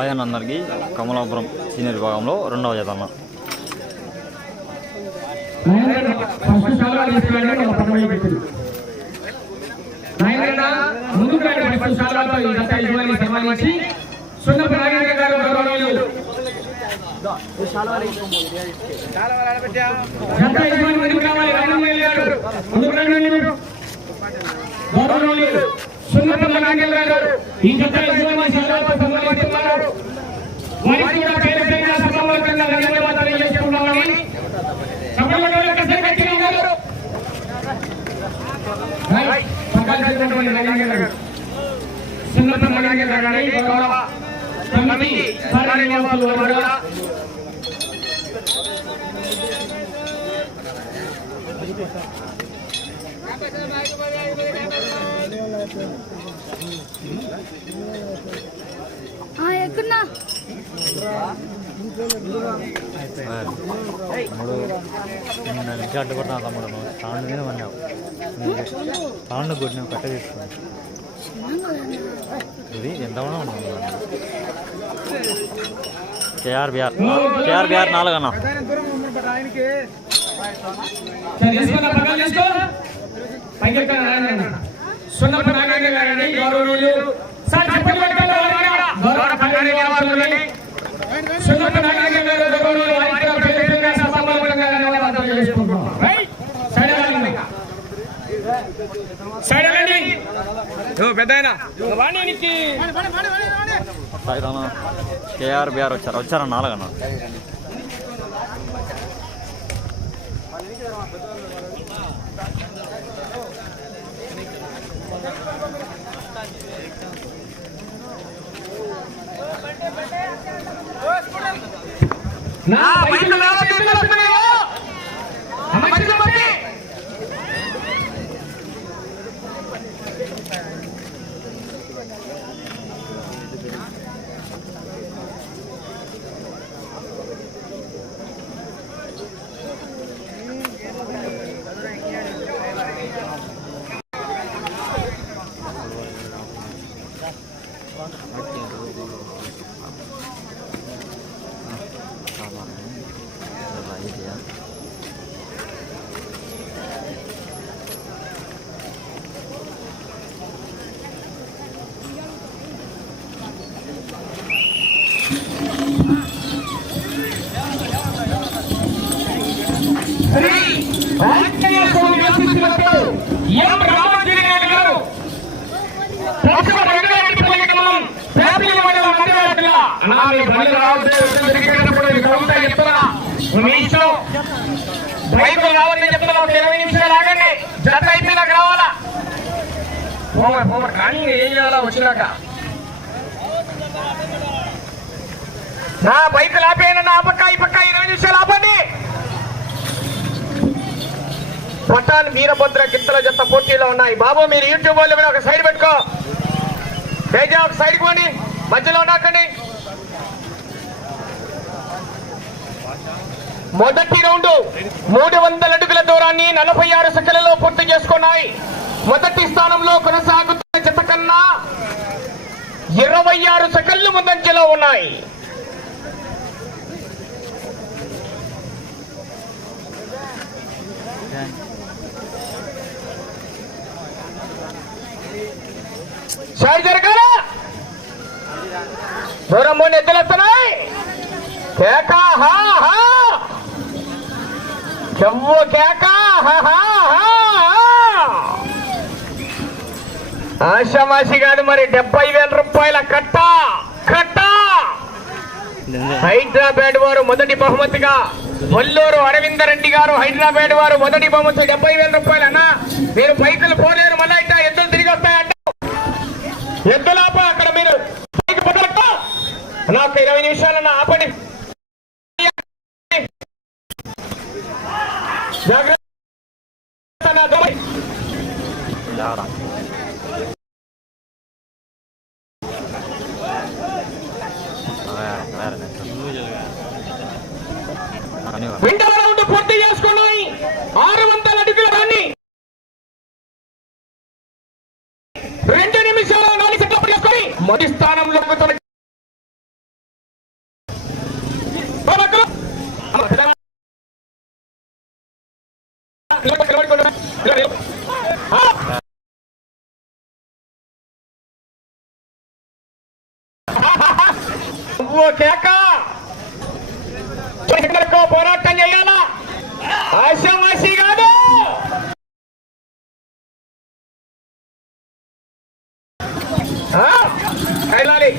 ఆయన అందరికీ కమలాపురం సీనియర్ విభాగంలో రెండవ జత అన్న. ఈ నాగేంద్ర గారు ఈ వారికి కూడా పేరు పేరున సభాముఖంగా ధన్యవాదాలు తెలియజేసుకుంటున్నామని సభలో ఒక్కసారి గట్టిగా గారు పక్కనటువంటి నగంగ గారు సున్నత నగంగ గారు గౌరవ సమితి కార్యనిర్వాహకులు కూడా ఆ, ఎక్కున్నా తమ్ముడు నిన్న నుంచి తమ్ముడు నువ్వు తాండు మీద పడినావు తాండు కొట్టినావు కట్ట తీసుకుని ఇది ఎంత ఉన్నావు కేఆర్ బిఆర్ కేఆర్ బిఆర్ నాలుగు గారని గౌరవనీయులు సార్ చెప్పండి గౌరవ కార్యనిర్వాహకులని సున్నత నగంగ గారు గౌరవనీయులు వారికి కూడా పేరు పేరున సభాముఖంగా ధన్యవాదాలు తెలియజేసుకుంటున్నాం. రైట్? సైడ్ వెళ్ళండి. సైడ్ వెళ్ళండి. సాయిదానా కేఆర్ బిఆర్ వచ్చారు? వచ్చారా నాలుగు అన్న నా బైకులు నా చేతుల్లో వస్తున్నాయో? అమ్మాయిలు పంపి. శ్రీ ఆంజనేయ స్వామి ఆశీస్సులతో ఎం రామగిరినాయుడు గారు ప్రథమ రంగారెడ్డి పల్లికమం పేపల్లి మండలం నందివాడ అన్నా మీ బండి రావద్దు తిరిగేటప్పుడు మీకు కలుగుతా చెప్తున్నా మీ ఇష్టం బైకులు రావద్దని చెప్తున్నా ఒక ఇరవై నిమిషాలు ఆగండి. జత అయిపోయినాక రావాలా? పోమ పోమ. కానీ ఏం చేయాలా? వచ్చినాక. నా బైకులు ఆపేయండి నా పక్క ఈ పక్క. ఇరవై నిమిషాలు ఆపండి. పట్టాన్ వీరభద్ర గిత్తల జత పోటీలో ఉన్నాయి. బాబు మీరు యూట్యూబ్ వాళ్ళు కూడా ఒక సైడ్ పెట్టుకో. తేజ ఒక సైడ్ పోని మధ్యలో ఉండకండి మొదటి రౌండ్ మూడు వందల అడుగుల దూరాన్ని నలభై ఆరు సెకండ్లలో పూర్తి చేసుకున్నాయి. మొదటి స్థానంలో కొనసాగుతున్న జత కన్నా ఇరవై ఆరు సెకండ్లు ముందంజలో ఉన్నాయి. సైడ్ జరగాల? దూరం పోనీ ఎద్దులు వస్తున్నాయి. కేక చెవ్వు కేక హా కాదు మరి డెబ్బై వేల రూపాయల కట్ట కట్ట. హైదరాబాద్ వారు మొదటి బహుమతిగా వల్లూరు అరవిందరెడ్డి గారు హైదరాబాద్ వారు మొదటి బహుమతి డెబ్బై వేల రూపాయలు. అన్న మీరు బైకులు పోలేరు మళ్ళా ఇట్లా ఎద్దులు తిరిగి వస్తాయంట ఎద్దులాప అక్కడ మీరు బైక్ నాకు ఇరవై నిమిషాలన్నా ఆపండి. జాగ్రత్త రౌండ్ పూర్తి చేసుకున్నాయి. ఆరు వందల అడుగుల రాన్ని రెండు నిమిషాలు నాలుగు చేసుకొని. మొదటి స్థానంలో తన నువ్వు కేక ఎక్కడికో పోరాటం చేయాలా ఆశామాషి కాదు ఆ? వెళ్ళాలి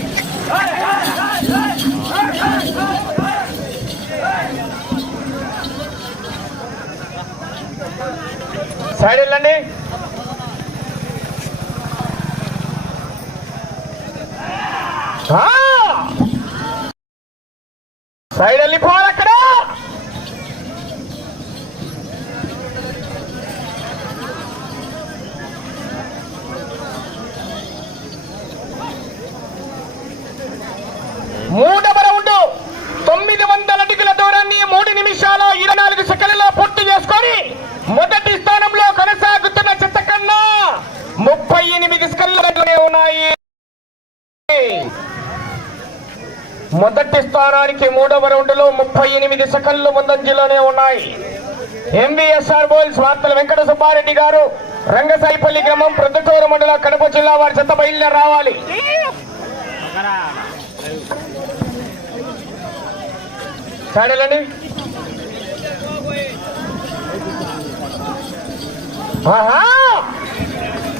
సైడ్ వెళ్ళండి ఆ! సైడ్ వెళ్ళిపోవాలి అక్కడ మూడవ రౌండ్ తొమ్మిది వందల అడుగుల దూరాన్ని మూడు నిమిషాల ఇరవై నాలుగు సెకండ్లలో పూర్తి చేసుకొని మొదటి స్థానంలో కొనసాగుతున్న చెత్త కన్నా ముప్పై ఎనిమిది సెకండ్లలోనే ఉన్నాయి మొదటి స్థానానికి మూడవ రౌండ్లో ముప్పై ఎనిమిది సెకండ్లు ముందంజలోనే ఉన్నాయి. ఎంవీఎస్ఆర్ బోల్స్ వార్తల వెంకట సుబ్బారెడ్డి గారు రంగసాయిపల్లి గ్రామం ప్రొద్దుటూరు మండలం కడప జిల్లా వారి చెత్త బయలుదేరి రావాలి. సరేలండి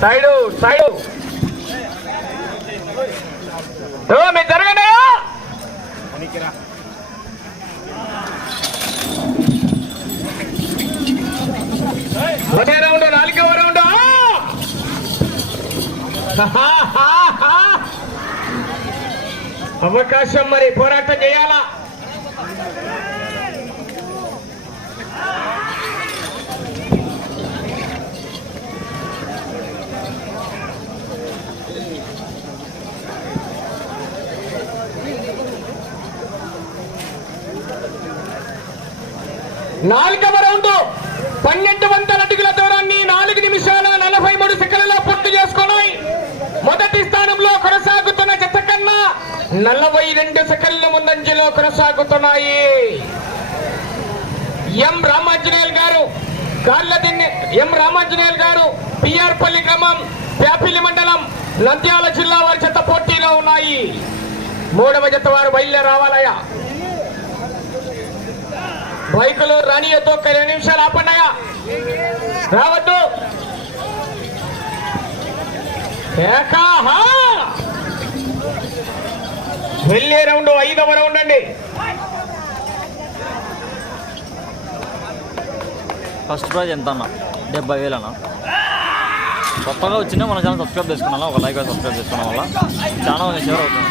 సైడు సైడు. మీరు జరగండి వచ్చే రౌండ్ నాలుగవ రౌండ్. అవకాశం మరి పోరాటం చేయాలా? నాలుగవ రౌండ్. పన్నెండు వందల అడుగుల దూరాన్ని నాలుగు నిమిషాల నలభై మూడు సెకండ్లలో పూర్తి చేసుకున్నాయి. మొదటి స్థానంలో కొనసాగుతున్న జత కన్నా నలభై రెండు సెకండ్ల ముందంజలో కొనసాగుతున్నాయి. ఎం రామాంజనేయులు గారు గార్లదిన్నె ఎం రామాంజనేయులు గారు పిఆర్ పల్లి గ్రామం ప్యాపిల్లి మండలం నంద్యాల జిల్లా వారి చెత్త పోటీలో ఉన్నాయి. మూడవ జత వారు బయలుదేరి రావాలయ్యా బైకులు రానియొద్దు ఒక్క నిమిషాలు ఆపన్నాయా రావద్దు. వెళ్ళే రౌండ్ ఐదవ రౌండ్ అండి. ఫస్ట్ ప్రైజ్ ఎంత అన్న డెబ్బై వేలు అన్న కొత్తగా వచ్చినా మన ఛానల్ సబ్స్క్రైబ్ చేసుకున్నా ఒక లైక్ సబ్స్క్రైబ్ చేసుకోవడం వల్ల చాలా షేర్ అవుతుంది.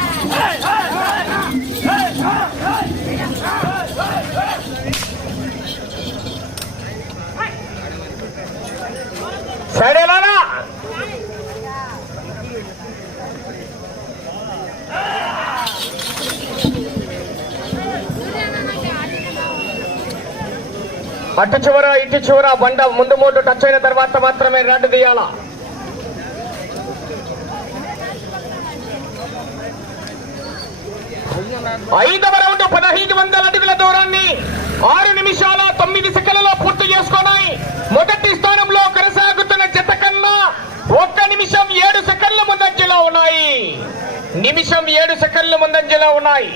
సరేనా అటు చివర ఇటు చివర బండ ముందు మూడు టచ్ అయిన తర్వాత మాత్రమే రెడ్ తీయాలా? ఐదవ రౌండ్ పదహైదు వందల అడుగుల దూరాన్ని ఆరు నిమిషాల తొమ్మిది సెకండ్లలో పూర్తి చేసుకున్నాయి మొదటి స్థానంలో కొనసాగు ఒక్క నిమిషం ఏడు సెకండ్ల ముందంజలో ఉన్నాయి. నిమిషం ఏడు సెకండ్ల ముందంజలో ఉన్నాయి.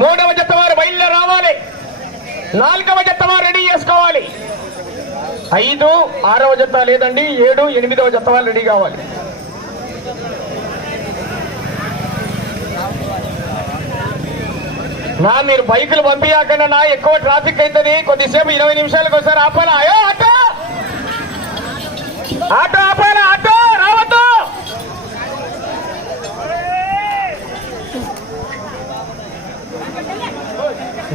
మూడవ జత వారు బయలుదేరి రావాలి. నాలుగవ జత వారు రెడీ చేసుకోవాలి. ఐదు ఆరవ జత లేదండి ఏడు ఎనిమిదవ జత వాళ్ళు రెడీ కావాలి. నా మీరు బైకులు పంపించాకన్నా నా ఎక్కువ ట్రాఫిక్ అవుతుంది కొద్దిసేపు ఇరవై నిమిషాలకు ఒకసారి ఆపాలా? అయ్యో ఆటో! ఆటో ఆపాలి ఆటో రావద్దు.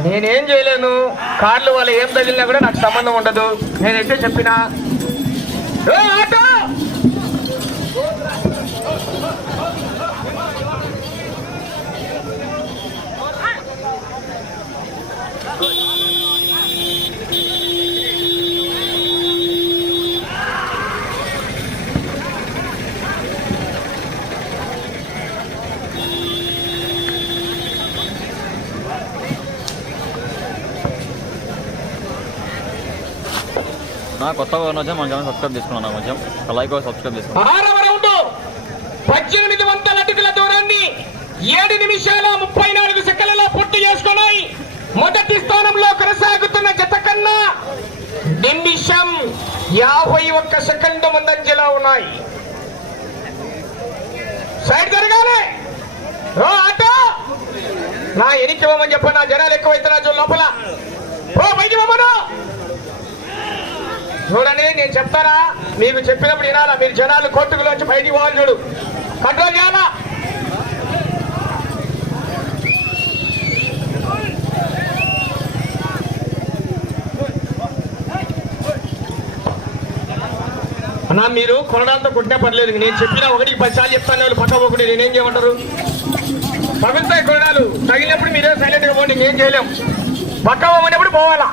నేనేం చేయలేను. కార్లు వాళ్ళు ఏం తగిలినా కూడా నాకు సంబంధం ఉండదు. నేనైతే చెప్పినా. ఆటో! కొత్తగా ఉన్న వచ్చి మన ఛానల్ సబ్స్క్రైబ్ చేసుకున్నాను కొంచెం? లైక్ సబ్స్క్రైబ్ చేసుకున్నాను పద్దెనిమిది వందల అడుగుల దూరాన్ని ఏడు నిమిషాల ముప్పై నాలుగు సెకండ్లలో పూర్తి చేసుకున్నాయి మొదటి స్థానంలో కొనసాగుతున్న జత కన్నా నిమిషం యాభై ఒక్క సెకండ్ ముందంజలో ఉన్నాయి. సైడ్ జరగాలి. ఓ ఆటో! నా ఎనికి చెప్ప నా జనాలు ఎక్కువైతే రాజు లోపల. ఓ బయటికి మమ్మను చూడండి నేను చెప్తారా మీకు చెప్పినప్పుడు వినాలా? మీరు జనాలు కోర్టుకులోంచి బయటికి పోవాలి చూడు. కంట్రోల్ చేయాలా? అన్నా మీరు కొనడాలతో కొట్టినా పర్లేదు నేను చెప్పిన ఒకటికి పది సార్లు చెప్తాను వాళ్ళు పక్క ఒకటి నేనేం చేయమంటారు? పగులుతాయి కొనడాలు తగిలినప్పుడు మీరే సైలెంట్గా పోండి నేను చేయలేము పక్క పోమన్నప్పుడు పోవాలా?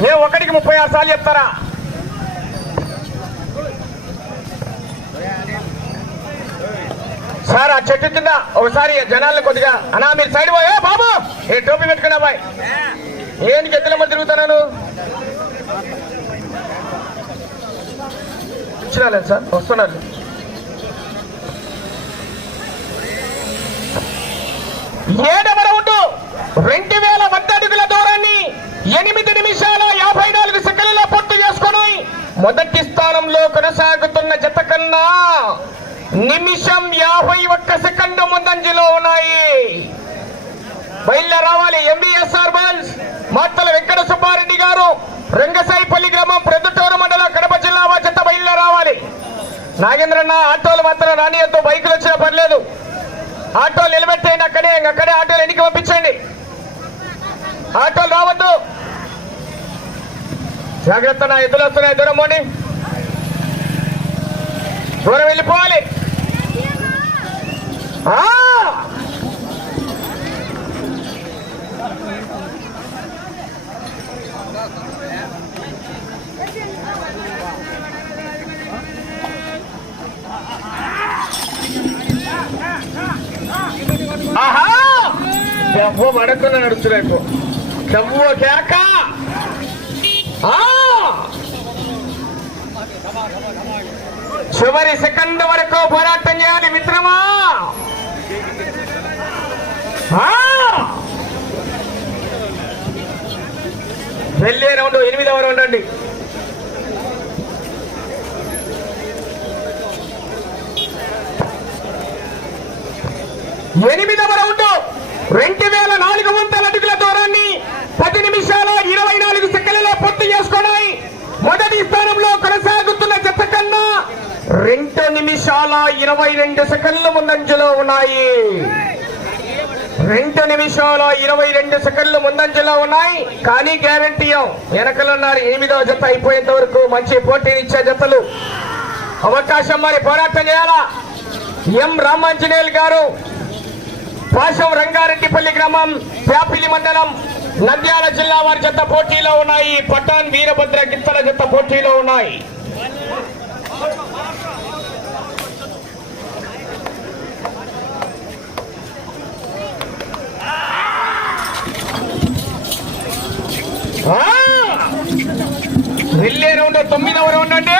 ఏ ఒకటికి ముప్పై ఆరు సార్లు చెప్తారా? సార్ ఆ చెట్టు కింద ఒకసారి జనాలను కొద్దిగా అనా మీరు సైడ్ పోయే బాబు! ఏ టోపీ పెట్టుకున్నా బాయ్? ఏంటి ఎద్దులమ్మ తిరుగుతున్నాను ఇచ్చినాలేదు సార్. వస్తున్నారు. ఏడవ ఉంటూ రెండు వేల వంద అడుగుల దూరాన్ని ఎనిమిది నిమిషాల యాభై నాలుగు సెకండ్లలో పూర్తి చేసుకుని మొదటి స్థానంలో కొనసాగుతున్న జత కన్నా నిమిషం యాభై ఒక్క సెకండ్ ముందంజలో ఉన్నాయి. బయలుదేరి రావాలి ఎంబీఎస్ఆర్ బాల్స్ మాతల వెంకట సుబ్బారెడ్డి గారు రంగసాయిపల్లి గ్రామం ప్రొద్దుటూరు మండలం కడప జిల్లా చెత్త బయలుదేరి రావాలి నాగేంద్రన్న ఆటోలు మాత్రం రానియతో బైకులు వచ్చినా పర్లేదు. ఆటోలు నిలబెట్టేయండి అక్కడే అక్కడే ఆటోలు ఎన్నిక పంపించండి. ఆటోలు రావద్దు. జాగ్రత్త నా ఎద్దులు వస్తున్నాయి. దూరం పోండి. దూరం వెళ్ళిపోవాలి. ఆహా! చెవ్వ వడకుండా నడుస్తున్నాయి ఇప్పుడు చెవ్వ కేకా? చివరి సెకండ్ వరకు పోరాటం చేయాలి మిత్రమా? వెళ్ళే రౌండ్ ఎనిమిదవ రౌండ్ అండి. ఎనిమిదవ రౌండ్ వేల నాలుగు వందల అడుగుల దూరాన్ని పది నిమిషాల ఇరవై నాలుగు సెకండ్లలో పూర్తి చేసుకున్నాయి మొదటి స్థానంలో కొనసాగుతున్న జత కన్నా రెండు నిమిషాల ఇరవై రెండు సెకండ్లు ముందంజలో ఉన్నాయి. రెండు నిమిషాల ఇరవై రెండు సెకండ్లు ముందంజలో ఉన్నాయి. కానీ గ్యారంటీ వెనకలు ఉన్నారు. ఎనిమిదవ జత అయిపోయేంత వరకు మంచి పోటీనిచ్చే జతలు. అవకాశం మరి పోరాటం చేయాలా? ఎం రామాంజనేయులు గారు పాశం రంగారెడ్డిపల్లి గ్రామం ప్యాపిలి మండలం నంద్యాల జిల్లా వారి జత పోటీలో ఉన్నాయి. పటాన్ వీరభద్ర గిత్తల జత పోటీలో ఉన్నాయి. వెళ్ళే రౌండ్ తొమ్మిదవ రౌండ్ అండి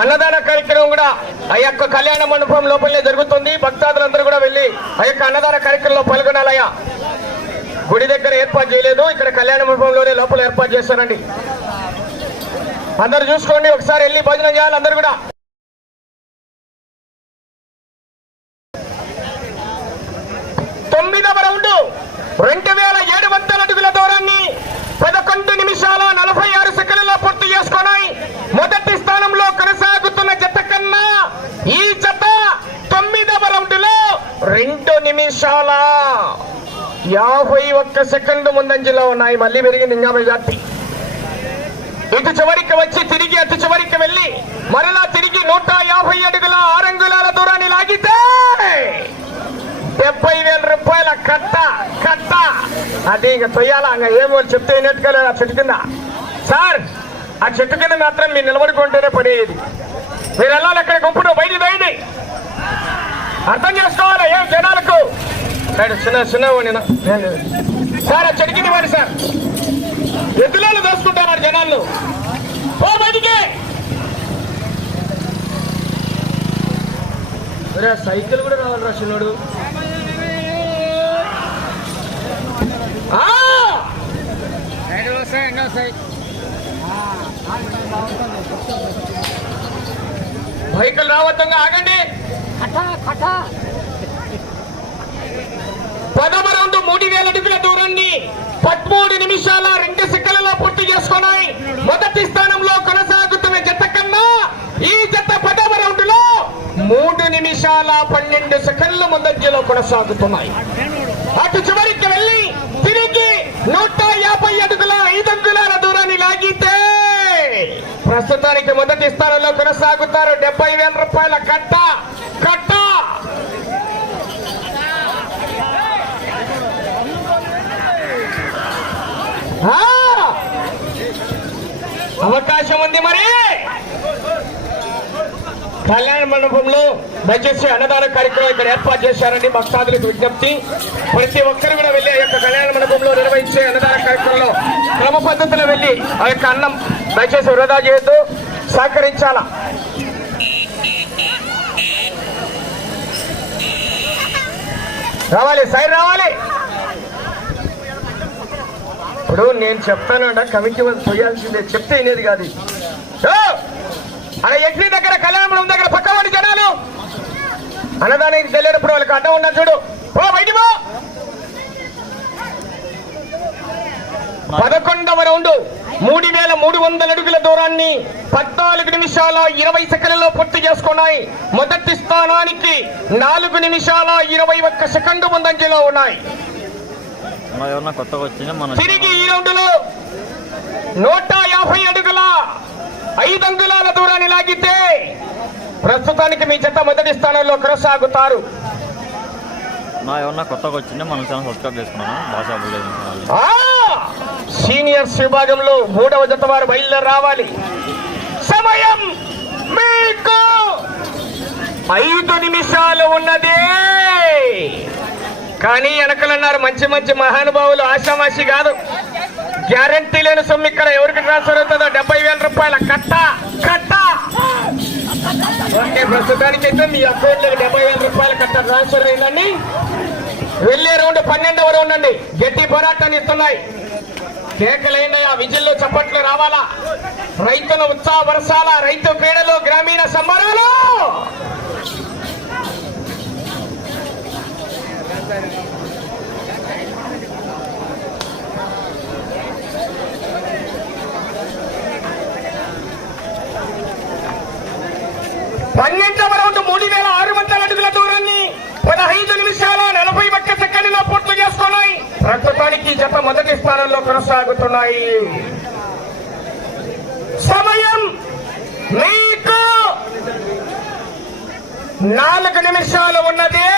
అన్నదాన కార్యక్రమం కూడా ఆ యొక్క కళ్యాణ మండపం లోపలనే జరుగుతుంది. భక్తాదులందరూ కూడా వెళ్ళి ఆ యొక్క అన్నదాన కార్యక్రమంలో పాల్గొనాలయ్యా. గుడి దగ్గర ఏర్పాటు చేయలేదు. ఇక్కడ కళ్యాణ మండపంలోనే లోపల ఏర్పాటు చేస్తారండి అందరు చూసుకోండి. ఒకసారి వెళ్ళి భోజనం చేయాలి అందరు కూడా తొమ్మిదవ రౌండ్ రెండు వేల ఏడు వందల అడుగుల దూరాన్ని పదకొండు నిమిషాల నలభై ఆరు సెకండ్లలో పూర్తి చేసుకున్నాయి మొదటి స్థానంలో కొనసాగుతున్న జత కన్నా ఈ జత తొమ్మిదవ రౌండ్లో రెండు నిమిషాల యాభై ఒక్క సెకండ్ ముందంజలో ఉన్నాయి. మళ్ళీ పెరిగింది ఇంకా జాతి ఇటు చివరికి వచ్చి తిరిగి అటు చివరికి వెళ్ళి మరలా తిరిగి నూట యాభై అడుగుల ఆరంగులాల దూరాన్ని లాగితే డెబ్బై వేల రూపాయల కట్ట కట్ట. అది ఇంకా తొయ్యాలా? ఇంకా ఏమో చెప్తే వినట్టుకోలేదు ఆ చెట్టు కింద? సార్ ఆ చెట్టు కింద మాత్రం మీరు నిలబడుకుంటేనే పడేది మీరు వెళ్ళాలి అక్కడ గుంపుడు బయట బయటి అర్థం చేసుకోవాలి ఏం జనాలకు? సైడ్ చిన్న చిన్న సార్ ఆ చెడికింది వాడి సార్. ఎద్దులలో దోసుకుంటారు జనాలు ఓ బయటికి! ఆ సైకిల్ కూడా రావాలి రా చిన్నోడు. ఆ! బైకులు రావద్దంగా ఆగండి. పదవ రౌండ్ మూడు వేల అడుగుల దూరాన్ని పదమూడు నిమిషాల రెండు సెకండ్లలో పూర్తి చేసుకున్నాయి. మొదటి స్థానంలో కొనసాగుతున్న జత కన్నా ఈ జత లో మూడు నిమిషాల పన్నెండు సెకండ్ల ముందంజలో కొనసాగుతున్నాయి. అటు చివరికి వెళ్ళి తిరిగి నూట యాభై అడుగుల ఐదు అంగుళాల దూరాన్ని లాగితే ప్రస్తుతానికి మొదటి స్థానంలో కొనసాగుతారు డెబ్బై వేల రూపాయల కట్ట. కట్ట! అవకాశం ఉంది మరి. కళ్యాణ మండపంలో దయచేసి అన్నదాన కార్యక్రమం ఇక్కడ ఏర్పాటు చేశారండి. భక్తాదులకు విజ్ఞప్తి. ప్రతి ఒక్కరు కూడా వెళ్ళి ఆ యొక్క కళ్యాణ మండపంలో నిర్వహించే అన్నదాన కార్యక్రమంలో క్రమ పద్ధతిలో వెళ్ళి ఆ యొక్క అన్నం దయచేసి వృధా చేయొద్దు. సహకరించాలా? రావాలి సైడ్ రావాలి. ఇప్పుడు నేను చెప్తానంట కమిటీ వాళ్ళు చెప్తే వినేది కాదు. అలా దగ్గర కళ్యాణం దగ్గర పక్కవాడి జనాలు. అన్నదానికి తెలియనప్పుడు వాళ్ళకి అడ్డం ఉన్నా చూడు. ఓ బయటి పో. పదకొండవ రౌండ్. మూడు వేల మూడు వందల అడుగుల దూరాన్ని పద్నాలుగు నిమిషాల ఇరవై సెకండ్లలో పూర్తి చేసుకున్నాయి. మొదటి స్థానానికి నాలుగు నిమిషాల ఇరవై ఒక్క సెకండ్ ముందంజలో ఉన్నాయి. తిరిగి ఈ రౌండ్లో నూట యాభై అడుగుల ఐదు అంగుళాల దూరాన్ని లాగితే ప్రస్తుతానికి మీ జత మొదటి స్థానంలో కొనసాగుతారు. నా ఎవరన్నా కొత్తగా వచ్చినా మన ఛానల్ సబ్స్క్రైబ్ చేసుకున్నాను భాషా బుల్లేదు ఆ! సీనియర్స్ విభాగంలో మూడవ జత వారు బయలుదేరి రావాలి సమయం మీకు ఐదు నిమిషాలు ఉన్నదే. కానీ వెనకలన్నారు మంచి మంచి మహానుభావులు ఆశామాషి కాదు. గ్యారంటీ లేని సొమ్ము ఇక్కడ ఎవరికి ట్రాన్స్ఫర్ అవుతుందో డెబ్బై వేల రూపాయల కట్ట కట్ట. ఓకే ప్రస్తుతానికి అయితే మీ అకౌంట్లోకి డెబ్బై వేల రూపాయల కట్ట ట్రాన్స్ఫర్ అయిందండి. వెళ్ళే రౌండ్ పన్నెండవ రౌండ్ అండి. గట్టి పోరాటాన్ని ఇస్తున్నాయి. కేకలైన ఆ విజిల్లో చప్పట్లు రావాలా? రైతుల ఉత్సాహ వరసాల రైతు క్రీడలు గ్రామీణ సంబరాలు! పన్నెండవ రౌండ్ మూడు వేల ఆరు వందల అడుగుల దూరాన్ని పదహైదు నిమిషాల నలభై ఒక్క సెకండ్లో పూర్తి చేసుకున్నాయి. ప్రస్తుతానికి జత మొదటి స్థానంలో కొనసాగుతున్నాయి. సమయం మీకు నాలుగు నిమిషాలు ఉన్నది.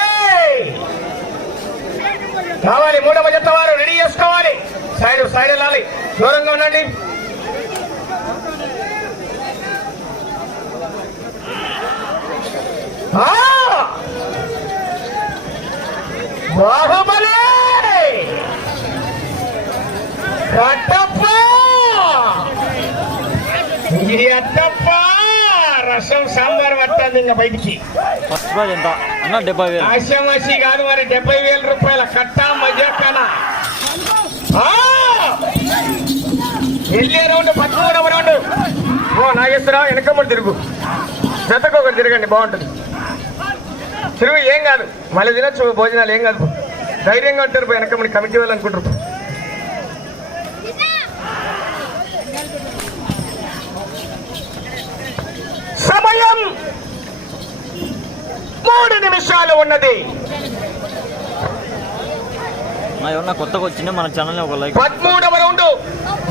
కావాలి మూడవ జత వారు రెడీ చేసుకోవాలి. సైడ్ సైడ్ వెళ్ళాలి దూరంగా ఉండండి. బాహుబలి! కట్టప్ప రసం సాంబార్ పట్టాలి ఇంకా బయటికి. ఫస్ట్ ప్రైజ్ ఎంత? అన్న డెబ్బై వేలు. కాదు మరి డెబ్బై వేల రూపాయల కట్ట మజాకాన వెళ్ళే రౌండ్ పదమూడవ రౌండ్. ఓ నాగేశ్వరరావు వెనకమ్మడి తిరుగు. జతకు ఒకటి తిరగండి బాగుంటుంది. తిరుగు ఏం కాదు. మళ్ళీ తినచ్చు భోజనాలు ఏం కాదు. ధైర్యంగా ఉంటారు పోయి వెనకమ్మడి కమిటీ వాళ్ళు అనుకుంటారు. సమయం మూడు నిమిషాలు ఉన్నది. కొత్తగా వచ్చినా మన ఛానల్ని ఒక లైక్. పదమూడవ రౌండ్.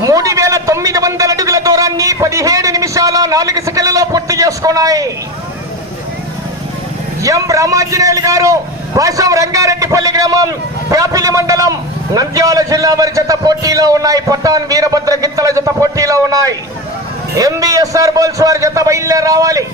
మూడు వేల తొమ్మిది వందల అడుగుల దూరాన్ని పదిహేడు నిమిషాల నాలుగు సెకండ్లలో పూర్తి చేసుకున్నాయి. ఎం రామాంజనేయులు గారు వాసం రంగారెడ్డిపల్లి గ్రామం ప్యాపిలి మండలం నంద్యాల జిల్లా వారి జత పోటీలో ఉన్నాయి. పట్టాన్ వీరభద్ర గిత్తల జత పోటీలో ఉన్నాయి. ఎంబీఎస్ఆర్ బోల్స్ వారి జత బయలుదేరి రావాలి.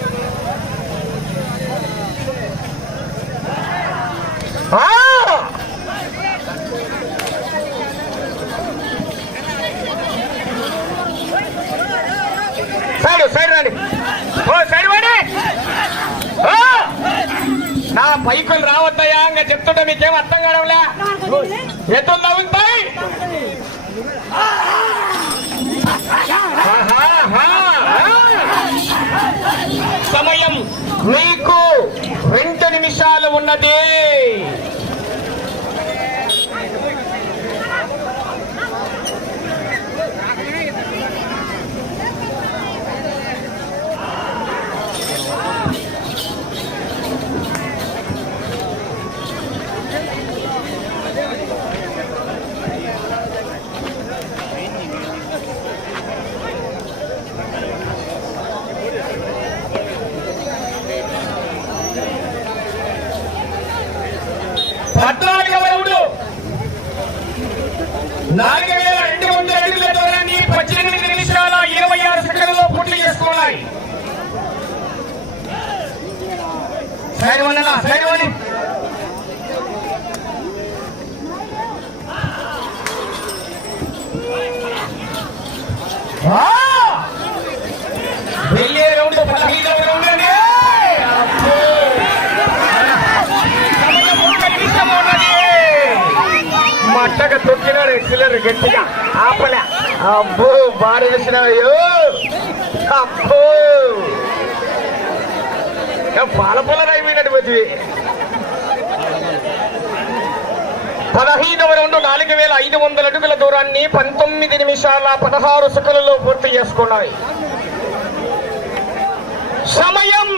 సైడ్ సైడ్ రండి. ఓ సైడ్ వాడి. నా పైకులు రావద్దయా ఇంకా చెప్తుంటే మీకేం అర్థం కావడంలే. ఎత్తులు నవ్వుతాయి. సమయం. మీకు రెండు నిమిషాలు ఉన్నది పద్నాలుగవ రౌండ్ నాలుగు వేల రెండు వందల అడుగుల దూరాన్ని పద్దెనిమిది నిమిషాల ఇరవై ఆరు సెకండ్లలో పూర్తి చేసుకోవాలి సైడ్ వండనా సైడ్ వండి ఆ! వెళ్ళే రౌండ్ పదహైదవ రౌండ్ అండి మట్టగా తొక్కినాడు ఎక్సిలర్ గట్టిగా. ఆపలే. అబ్బో బాగా వేసినాయో అబ్బో. పాల పొల అయిపోయినట్టు వచ్చి పదహైదవ రెండు నాలుగు వేల ఐదు వందల అడుగుల దూరాన్ని పంతొమ్మిది నిమిషాల పదహారు సెకండ్లలో పూర్తి చేసుకున్నాయి. సమయం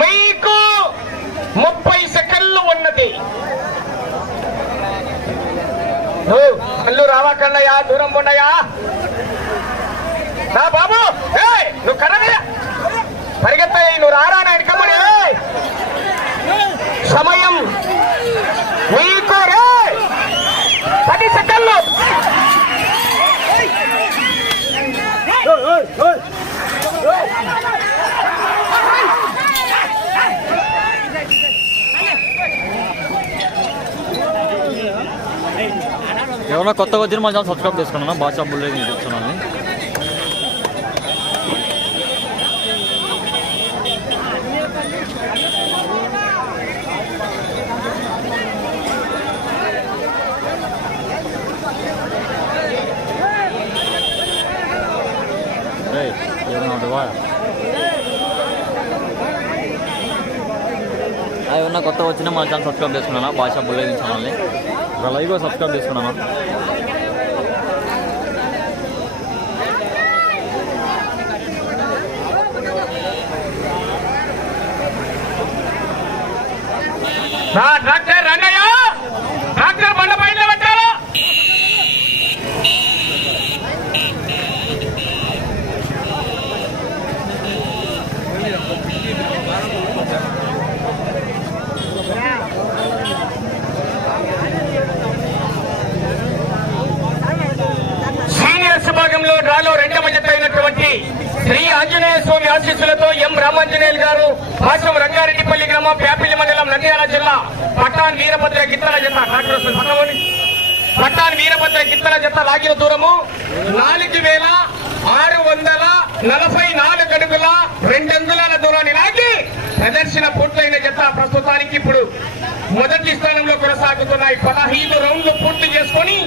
మీకు ముప్పై సెకండ్లు ఉన్నది. అల్లు కళ్ళు రావా కన్నయ్యా దూరం ఉన్నాయా నా బాబు నువ్వు కన్నయ్య పరిగెత్తాయి నువ్వు రారా నాయుడు కమ్మని ఏయ్. సమయం మీకు రే పది సెకండ్లు ఎవరైనా కొత్తగా వచ్చిన మా ఛానల్ సబ్స్క్రైబ్ చేసుకున్నాను బాషా బుల్లేదు యూట్యూబ్ ఛానల్ని ఏయ్, ఏమన్నా ఉంటుందా? ఆ, ఏమన్నా కొత్తగా వచ్చినా మా ఛానల్ సబ్స్క్రైబ్ చేసుకున్నాను భాషా బుల్లేదు ఛానల్ని ఇక్కడ లైవ్గా సబ్స్క్రైబ్ చేసుకున్నామా? నా డాక్టర్ రంగయ్య డాక్టర్ బండ పైన పెట్టాలా సీనియర్స్ భాగంలో డ్రాలో రెండవ జత అయినటువంటి శ్రీ ఆంజనేయ స్వామి ఆశీస్సులతో ఎం రామాంజనేయులు గారు భాషం రంగారెడ్డిపల్లి గ్రామం ప్యాపిల్లి మండలం నంద్యాల జిల్లా పట్టాన్ వీరభద్ర గిత్తల జిల్లా డాక్టర్ పట్టాన్ వీరభద్ర గిత్తల జత లాగిన దూరము నాలుగు వేల ఆరు వందల నలభై నాలుగు అడుగుల రెండు అంగుళాల దూరాన్ని లాగి ప్రదర్శన పూర్తయిన జత ప్రస్తుతానికి ఇప్పుడు మొదటి స్థానంలో కొనసాగుతున్నాయి. పదహైదు రౌండ్లు పూర్తి చేసుకొని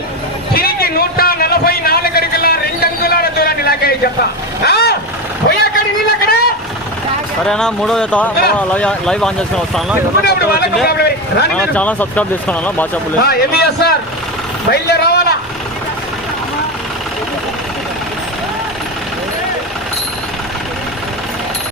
తిరిగి నూట నలభై నాలుగు అడుగుల రెండు అంగుళాల దూరాన్ని లాగాయి జత? పోయాకడి సరేనా మూడో జత. లైవ్ ఆన్ చేసుకుని వస్తాను ఛానల్ సబ్స్క్రైబ్ చేసుకున్నాను బాషా బుల్లేదు ఎంబీఎస్